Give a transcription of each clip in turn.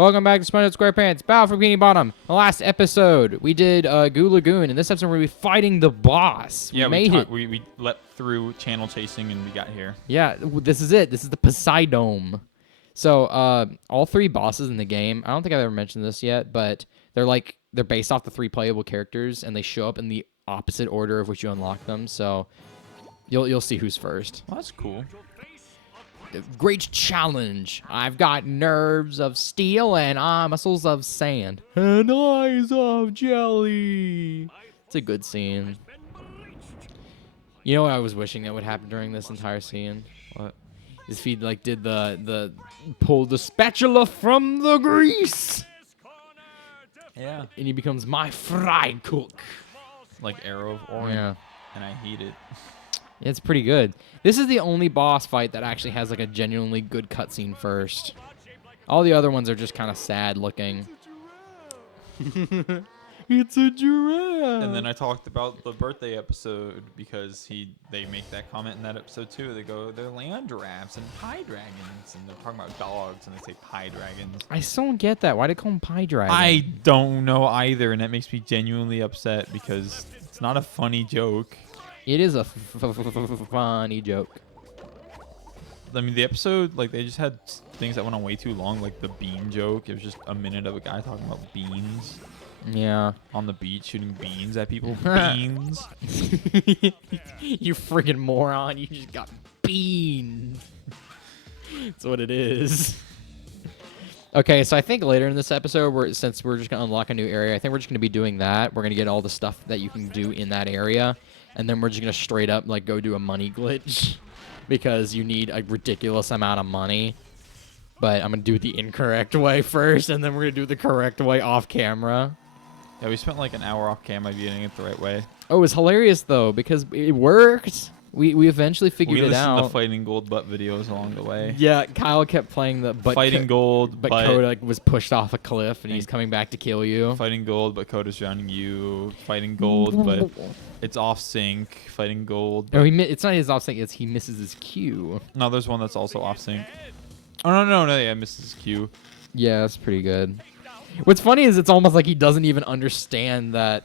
Welcome back to SpongeBob SquarePants, Battle for Bikini Bottom. The last episode, we did Goo Lagoon, and this episode we're going to be fighting the boss. Yeah, we made it. We leapt through channel chasing and we got here. Yeah, this is it. This is the Poseidome. So, all three bosses in the game, I don't think I've ever mentioned this yet, but they're based off the three playable characters, and they show up in the opposite order of which you unlock them, so you'll see who's first. Well, that's cool. Great challenge. I've got nerves of steel and muscles of sand. And eyes of jelly. It's a good scene. You know what I was wishing that would happen during this entire scene? What? Is if he did the pull the spatula from the grease. Yeah. And he becomes my fry cook. Like Arrow of Orient. Yeah. And I hate it. It's pretty good. This is the only boss fight that actually has like a genuinely good cutscene first. All the other ones are just kind of sad looking. It's a giraffe. And then I talked about the birthday episode because they make that comment in that episode too. They go, they're land giraffes and pie dragons, and they're talking about dogs, and they say pie dragons. I still don't get that. Why do they call them pie dragons? I don't know either, and that makes me genuinely upset because it's not a funny joke. It is a funny joke. I mean, the episode, they just had things that went on way too long, like the bean joke. It was just a minute of a guy talking about beans. Yeah. On the beach, shooting beans at people. Beans. You friggin' moron. You just got beans. That's what it is. Okay, so I think later in this episode, since we're just going to unlock a new area, I think we're just going to be doing that. We're going to get all the stuff that you can do in that area. And then we're just going to straight up go do a money glitch. Because you need a ridiculous amount of money. But I'm going to do it the incorrect way first. And then we're going to do the correct way off camera. Yeah, we spent like an hour off camera getting it the right way. Oh, it was hilarious, though, because it worked. We eventually figured it out. We listened to Fighting Gold butt videos along the way. Yeah, Kyle kept playing the butt. Fighting Gold, but Coda was pushed off a cliff, and he's coming back to kill you. Fighting Gold, but Coda's drowning you. Fighting Gold, but it's off sync. Fighting Gold. No, it's not his off sync. It's he misses his cue. No, there's one that's also off sync. Oh no, yeah, misses his cue. Yeah, that's pretty good. What's funny is it's almost like he doesn't even understand that.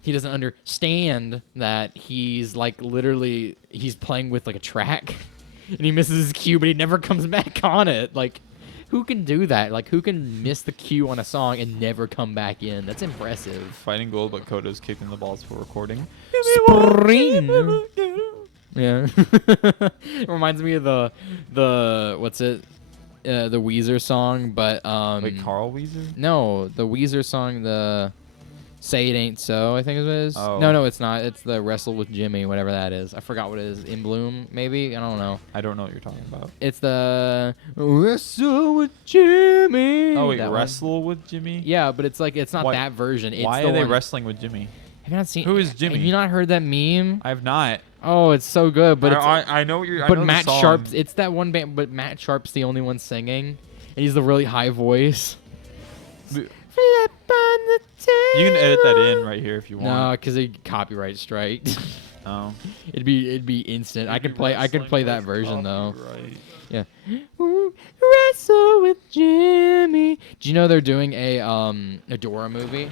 He doesn't understand that he's literally he's playing with a track, and he misses his cue, but he never comes back on it. Who can do that? Who can miss the cue on a song and never come back in? That's impressive. Fighting Gold, but Coda's kicking the balls for recording. Spring. Yeah. It reminds me of the what's it? The Weezer song, but Wait, Carl Weezer? No, the Weezer song, the Say It Ain't So, I think it is. Oh. No, it's not. It's the Wrestle with Jimmy, whatever that is. I forgot what it is. In Bloom, maybe? I don't know. I don't know what you're talking about. It's the Wrestle with Jimmy. Oh, wait, that Wrestle with Jimmy? Yeah, but it's it's not that version. It's why the are they one... wrestling with Jimmy? Have you not seen... Who is Jimmy? Have you not heard that meme? I have not. Oh, it's so good, but I know what you're... But Matt Sharp's... It's that one band, but Matt Sharp's the only one singing, and he's the really high voice. Flip on the table. You can edit that in right here if you want. No, because they copyright strike. Oh. It'd be instant. I could play that version though. Yeah. Wrestle with Jimmy. Do you know they're doing a Dora movie?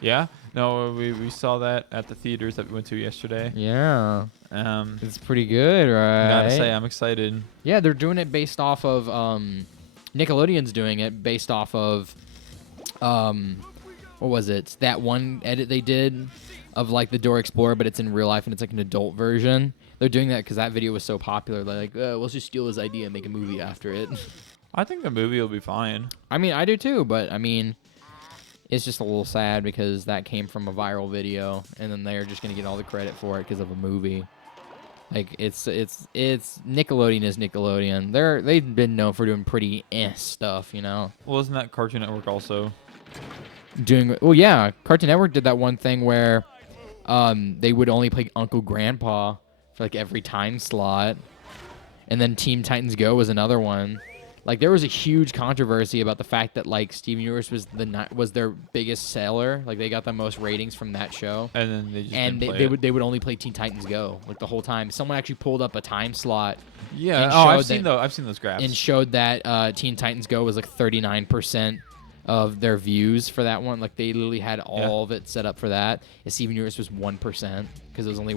Yeah. No, we saw that at the theaters that we went to yesterday. Yeah. It's pretty good, right? I gotta say, I'm excited. Yeah, they're doing it based off of Nickelodeon's doing it based off of what was it? That one edit they did of the Dora Explorer, but it's in real life and it's an adult version. They're doing that because that video was so popular. They're let's just steal his idea and make a movie after it. I think the movie will be fine. I mean, I do too, but I mean, it's just a little sad because that came from a viral video, and then they're just gonna get all the credit for it because of a movie. It's Nickelodeon is Nickelodeon. They've been known for doing pretty stuff, you know. Well, isn't that Cartoon Network also doing? Well, yeah, Cartoon Network did that one thing where they would only play Uncle Grandpa for every time slot, and then Teen Titans Go was another one. Like there was a huge controversy about the fact that like Steven Universe was their biggest seller. Like they got the most ratings from that show. And then they just And didn't play it. they would only play Teen Titans Go like the whole time. Someone actually pulled up a time slot. Yeah. and Oh, I've showed seen that- I've seen those graphs. And showed that Teen Titans Go was like 39% of their views for that one. Like they literally had all of it set up for that. And Steven Universe was 1% because it was only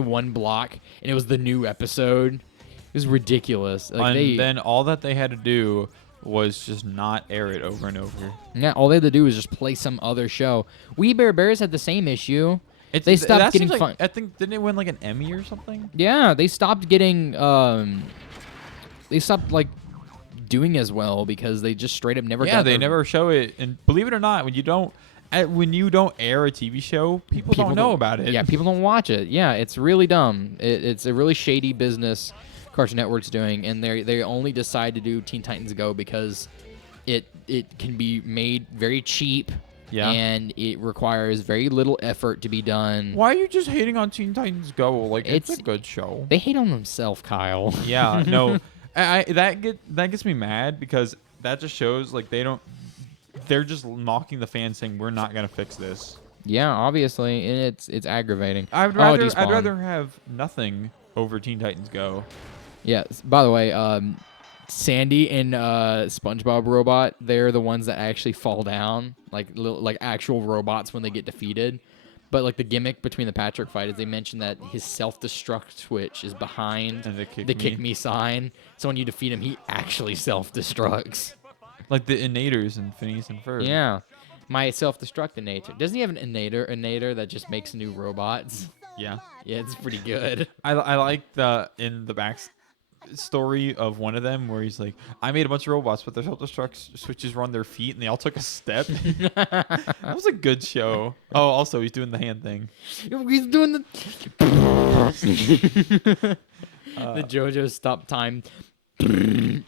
one block, and it was the new episode. It was ridiculous. Like and then all that they had to do was just not air it over and over. Yeah, all they had to do was just play some other show. We Bare Bears had the same issue. That They stopped seems getting like, I think didn't it win like an Emmy or something? Yeah, they stopped getting. They stopped like doing as well because they just straight up never. Yeah, got they their- never show it. And believe it or not, when you don't air a TV show, people don't know about it. Yeah, people don't watch it. Yeah, it's really dumb. It's a really shady business Cartoon Network's doing, and they only decide to do Teen Titans Go because it can be made very cheap. Yeah. And it requires very little effort to be done. Why are you just hating on Teen Titans Go? Like it's a good show. They hate on themselves, Kyle. Yeah, no, that gets me mad because that just shows like they're just mocking the fans saying we're not gonna fix this. Yeah, obviously, and it's aggravating. I'd Oh, rather despawn. have nothing over Teen Titans Go. Yeah. By the way, Sandy and SpongeBob robot, they're the ones that actually fall down, like actual robots when they get defeated. But like the gimmick between the Patrick fight is they mentioned that his self-destruct switch is behind And the kick me sign. So when you defeat him, he actually self-destructs. Like the innators and Phineas and Ferb. Yeah. My self-destruct innator. Doesn't he have an innator that just makes new robots? Yeah. Yeah, it's pretty good. I like in the back story of one of them where he's like, I made a bunch of robots, but their self-destruct switches were on their feet and they all took a step. That was a good show. Oh, also he's doing the hand thing. He's doing the the JoJo stop time thing.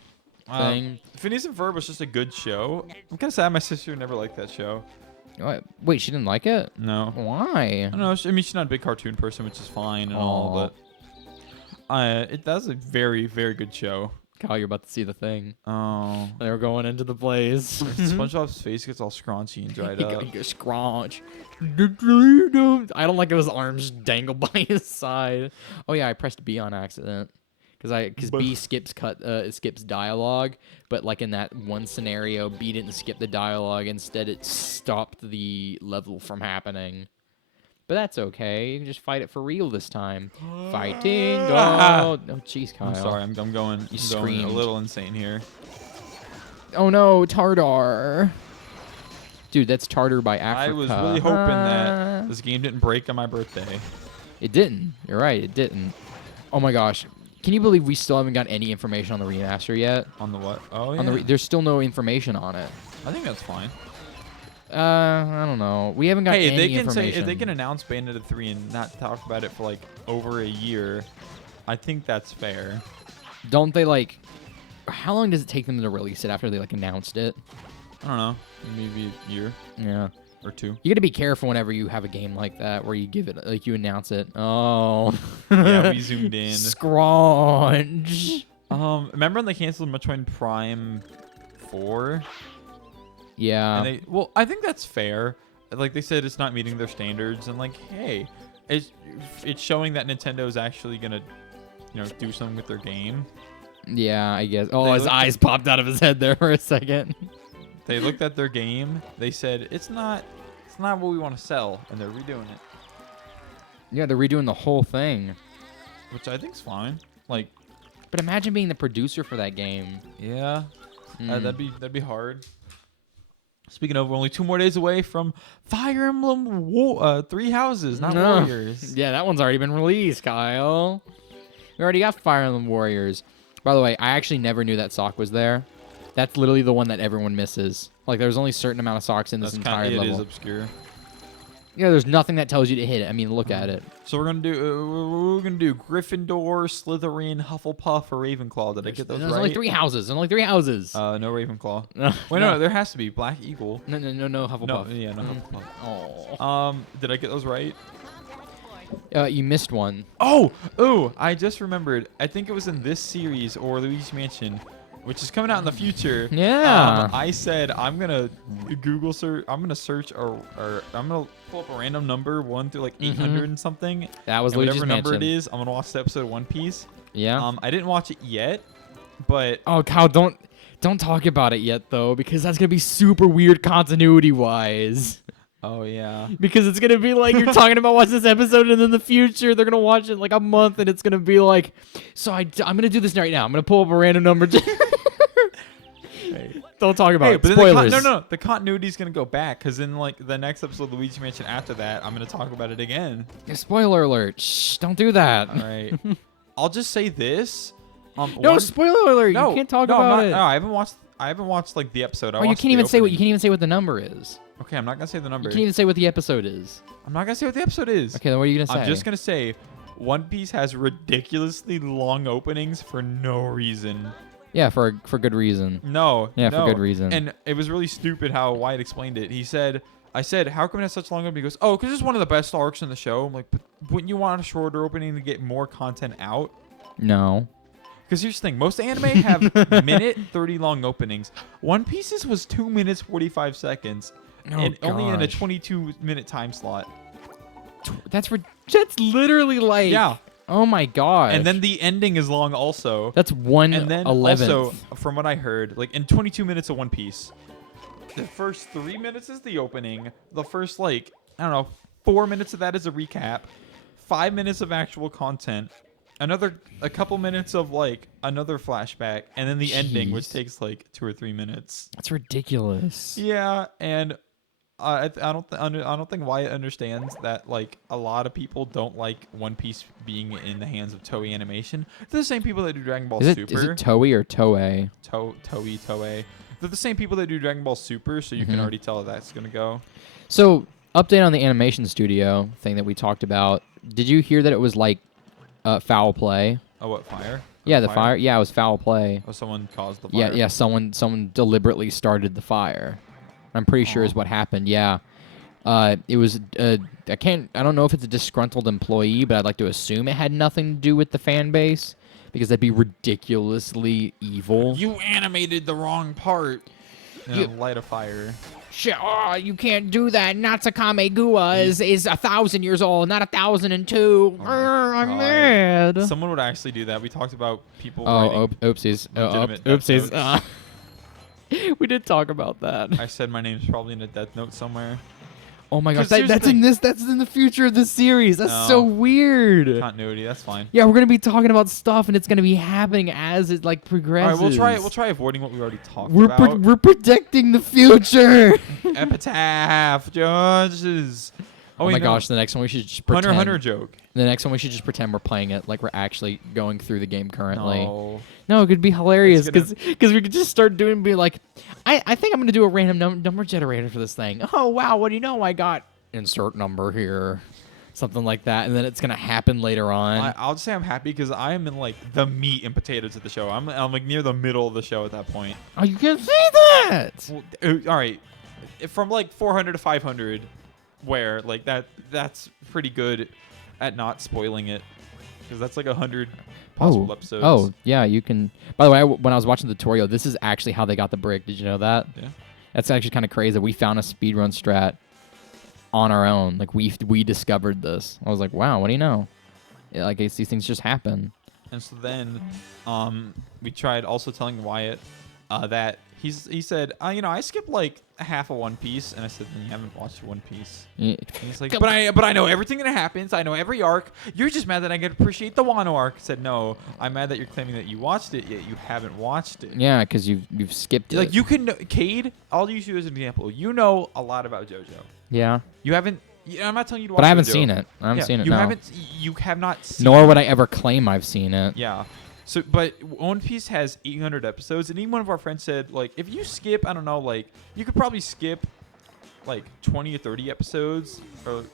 Phineas and Ferb was just a good show. I'm kind of sad my sister never liked that show. Wait, she didn't like it? No. Why? I don't know. I mean, she's not a big cartoon person, which is fine and all, Aw. but that's a very, very good show. Kyle, you're about to see the thing. Oh. They were going into the blaze. SpongeBob's face gets all scraunchy and dried up. Your Scronch. I don't like how his arms dangle by his side. Oh yeah, I pressed B on accident. Because B skips dialogue, but like in that one scenario, B didn't skip the dialogue. Instead, it stopped the level from happening. But that's okay. You can just fight it for real this time. Fighting. Oh, jeez, Kyle. I'm sorry. I'm going a screamed. little insane here. Oh no, Tardar. Dude, that's Tartar by Africa. I was really hoping that this game didn't break on my birthday. It didn't. You're right. It didn't. Oh my gosh. Can you believe we still haven't got any information on the remaster yet? On the what? Oh, yeah. On there's still no information on it. I think that's fine. I don't know. We haven't got Hey, any if they can information. if they can announce Bayonetta 3 and not talk about it for like over a year, I think that's fair. Don't they like? How long does it take them to release it after they like announced it? I don't know. Maybe a year Yeah. or two. You gotta be careful whenever you have a game like that where you give it like you announce it. Oh. Yeah, we zoomed in. Scronch. Remember when they canceled Metroid Prime 4? Yeah. And I think that's fair. Like they said, it's not meeting their standards, and like, hey, it's showing that Nintendo is actually gonna, do something with their game. Yeah, I guess. Oh, They his looked eyes popped out of his head there for a second. They looked at their game. They said it's not what we want to sell, and they're redoing it, Yeah, they're redoing the whole thing. which I think's fine. Like, But imagine being the producer for that game. yeah, Mm. that'd be hard. Speaking of, we're only 2 more days away from Fire Emblem 3 Houses, not No. Warriors. Yeah, that one's already been released, Kyle. We already got Fire Emblem Warriors. By the way, I actually never knew that sock was there. That's literally the one that everyone misses. Like, there's only a certain amount of socks in this entire It level. is obscure. Yeah, there's nothing that tells you to hit it. I mean, look at it. So we're gonna do Gryffindor, Slytherin, Hufflepuff, or Ravenclaw. Did I get those There's right? only 3 houses. There's only 3 houses. No Ravenclaw. No, Wait, no, there has to be Black Eagle. no, No, Hufflepuff. yeah, no Mm. Hufflepuff. Oh. Did I get those right? You missed one. Oh, I just remembered. I think it was in this series or Luigi's Mansion which is coming out in the future. Yeah. I said I'm gonna Google search. I'm gonna search or I'm gonna pull up a random number 1 through like 800 and something. That was and Luigi's whatever number Mansion. it is. I'm gonna watch the episode of One Piece. Yeah. I didn't watch it yet, but Oh, Kyle, don't talk about it yet though, because that's gonna be super weird continuity wise. oh yeah. Because it's gonna be like you're talking about watching this episode, and then in the future they're gonna watch it in like a month, and it's gonna be like, so I'm gonna do this right now. I'm gonna pull up a random number. Hey. Don't talk about it. But Spoilers. no. The continuity is gonna go back because in like the next episode of Luigi Mansion after that, I'm gonna talk about it again. Spoiler alert. Shh, don't do that. All right. I'll just say this. No, spoiler alert. No, You can't talk no, about it. No, I haven't watched like the episode. Oh, you can't even say what the number is. Okay, I'm not gonna say the number. You can't even say what the episode is. I'm not gonna say what the episode is. Okay, then what are you gonna say? I'm just gonna say One Piece has ridiculously long openings for no reason. Yeah, for good reason. No. Yeah, no. for good reason. And it was really stupid how Wyatt explained it. I said, how come it has such long opening? He goes, oh, because it's one of the best arcs in the show. I'm like, but wouldn't you want a shorter opening to get more content out? No. Because here's the thing. Most anime have minute 30 long openings. One Piece's was 2 minutes 45 seconds. Oh, and only in a gosh. 22-minute time slot. That's literally like. Yeah. Oh my god. And then the ending is long also. That's 1/11. And then also, from what I heard, like in 22 minutes of One Piece, the first 3 minutes is the opening. The first, like, I don't know, 4 minutes of that is a recap. 5 minutes of actual content. A couple minutes of, like, another flashback. And then the ending, which Jeez. takes, like, 2 or 3 minutes. That's ridiculous. Yeah, and I don't think Wyatt understands that like a lot of people don't like One Piece being in the hands of Toei Animation. They're the same people that do Dragon Ball Is Super. it Toei or Toei? Toei. They're the same people that do Dragon Ball Super, so you can already tell how that's gonna go. So, update on the animation studio thing that we talked about. Did you hear that it was like foul play? Oh, what fire? Yeah, the fire. Yeah, it was foul play. Oh, someone caused the fire. Yeah. Someone deliberately started the fire. I'm pretty sure is what happened. Yeah. It was. I don't know if it's a disgruntled employee, but I'd like to assume it had nothing to do with the fan base because that'd be ridiculously evil. You animated the wrong part. Light a fire. Shit, oh, you can't do that. Natsukame Gua is 1,000 years old, not 1,002. I'm God. mad. Someone would actually do that. We talked about people. Oh, writing oopsies. legitimate death Oopsies. notes. We did talk about that. I said my name's probably in a death note somewhere. Oh my gosh, 'Cause here's the that's thing. in the future of this series. That's No. so weird. Continuity, that's fine. Yeah, we're gonna be talking about stuff, and it's gonna be happening as it like All progresses. right, we'll try avoiding what we already talked We're about. we're predicting the future. Epitaph judges. Oh my wait, no. gosh, the next one we should just pretend. Hunter joke. The next one we should just pretend we're playing it like we're actually going through the game currently. No. No, it could be hilarious It's because we could just start doing be like, I think I'm gonna do a random number generator for this thing. Oh wow, what do you know? I got insert number here, something like that, and then it's gonna happen later on. I'll just say I'm happy because I am in like the meat and potatoes of the show. I'm like near the middle of the show at that point. Oh, you can see that. Well, all right, from like 400 to 500, where like that's pretty good at not spoiling it because that's like 100 possible episodes. Oh, yeah, you can. By the way, when I was watching the tutorial, this is actually how they got the brick. Did you know that? Yeah. That's actually kind of crazy. We found a speedrun strat on our own. Like we discovered this. I was like, wow, what do you know? Yeah, like these things just happen. And so then, we tried also telling Wyatt that he said, I skipped like half of One Piece, and I said, then you haven't watched One Piece. Yeah. And he's like, but I know everything that happens. I know every arc. You're just mad that I get to appreciate the Wano arc. I said, no, I'm mad that you're claiming that you watched it, yet you haven't watched it. Yeah, because you've skipped it. Like you can, Cade. I'll use you as an example. You know a lot about JoJo. Yeah. You haven't. I'm not telling you to watch. But I haven't JoJo. seen it. I haven't seen it. You No. haven't. You have not. Seen Nor would I ever claim I've seen it. Yeah. So, but One Piece has 800 episodes, and even one of our friends said, like, if you skip, I don't know, like, you could probably skip, like, 20 or 30 episodes,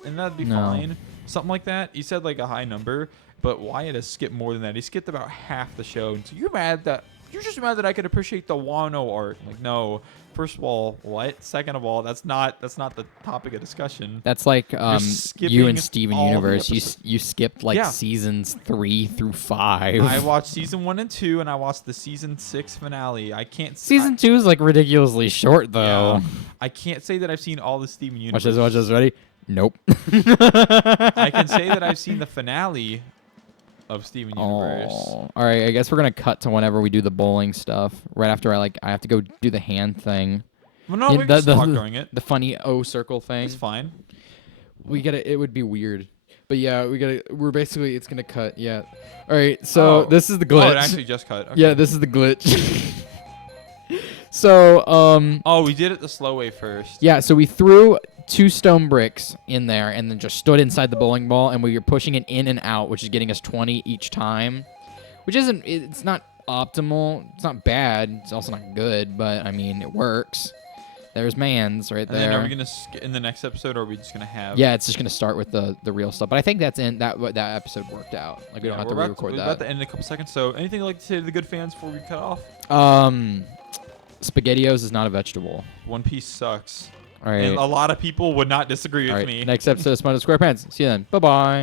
and that'd be fine. Something like that. He said, like, a high number, but Wyatt has skipped more than that. He skipped about half the show, and so you're just mad that I could appreciate the Wano art. Like, no, First of all, what? Second of all, that's not the topic of discussion. That's like you and skipping Steven all the Universe. episodes. You skipped like Yeah. seasons 3 through 5. I watched season 1 and 2, and I watched the season 6 finale. I can't. Season 2 is like ridiculously short though. Yeah. I can't say that I've seen all the Steven Universe. Watch this. Ready? Nope. I can say that I've seen the finale of Steven Universe. Oh. All right, I guess we're gonna cut to whenever we do the bowling stuff. Right after I have to go do the hand thing. Well, no, Yeah, we can just talk during it. The funny O circle thing. It's fine. We gotta. It would be weird. But yeah, we gotta. We're basically. It's gonna cut. Yeah. All right. So this is the glitch. Oh, it actually just cut. Okay. Yeah, this is the glitch. So Oh, we did it the slow way first. yeah. So we threw 2 stone bricks in there and then just stood inside the bowling ball, and we were pushing it in and out, which is getting us 20 each time, which isn't. It's not optimal. It's not bad. It's also not good, but I mean, it works. There's Mans right And there. then are we gonna in the next episode, or are we just gonna have? Yeah, it's just gonna start with the real stuff. But I think that's in that episode worked out. Like we don't have to re-record We're that. about to end in a couple seconds. So, anything you'd like to say to the good fans before we cut off? SpaghettiOs is not a vegetable. One Piece sucks. All right. And a lot of people would not disagree All with right. me. Next episode of SpongeBob SquarePants. See you then. Bye bye.